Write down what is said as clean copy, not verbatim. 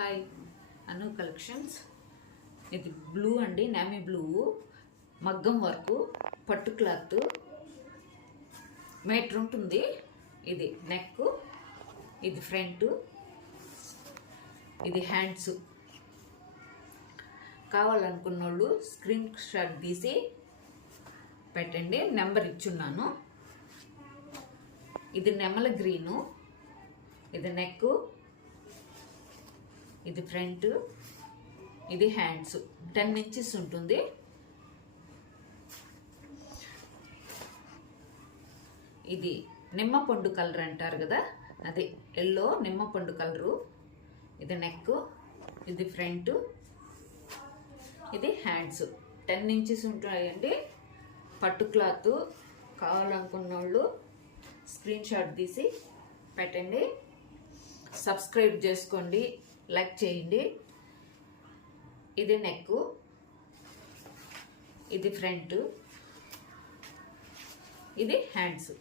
Hi అను collections. ఇది blue అండి, నామీ blue, మగ్గం వర్క్, పట్టు క్లాత్, మీటర్ ఉంటుంది. ఇది నెక్, ఇది ఫ్రంట్, ఇది హ్యాండ్స్. కావాలనుకున్న వాళ్ళు స్క్రీన్ షాట్ తీసి పెట్టండి, నెంబర్ ఇచ్చున్నాను. ఇది నెమల గ్రీను, ఇది నెక్, ఇది ఫ్రంట్, ఇది హ్యాండ్స్. 10 ఇంచెస్ ఉంటుంది. ఇది నిమ్మపండు కలర్ అంటారు కదా, అది ఎల్లో నిమ్మపండు కలరు. ఇది నెక్, ఇది ఫ్రంట్, ఇది హ్యాండ్స్. 10 ఇంచెస్ ఉంటాయండి. పట్టు క్లాత్. కావాలనుకున్న వాళ్ళు స్క్రీన్ షాట్ తీసి పెట్టండి, సబ్స్క్రైబ్ చేసుకోండి, లైక్ చేయండి. ఇది నెక్, ఇది ఫ్రంట్, ఇది హ్యాండ్స్.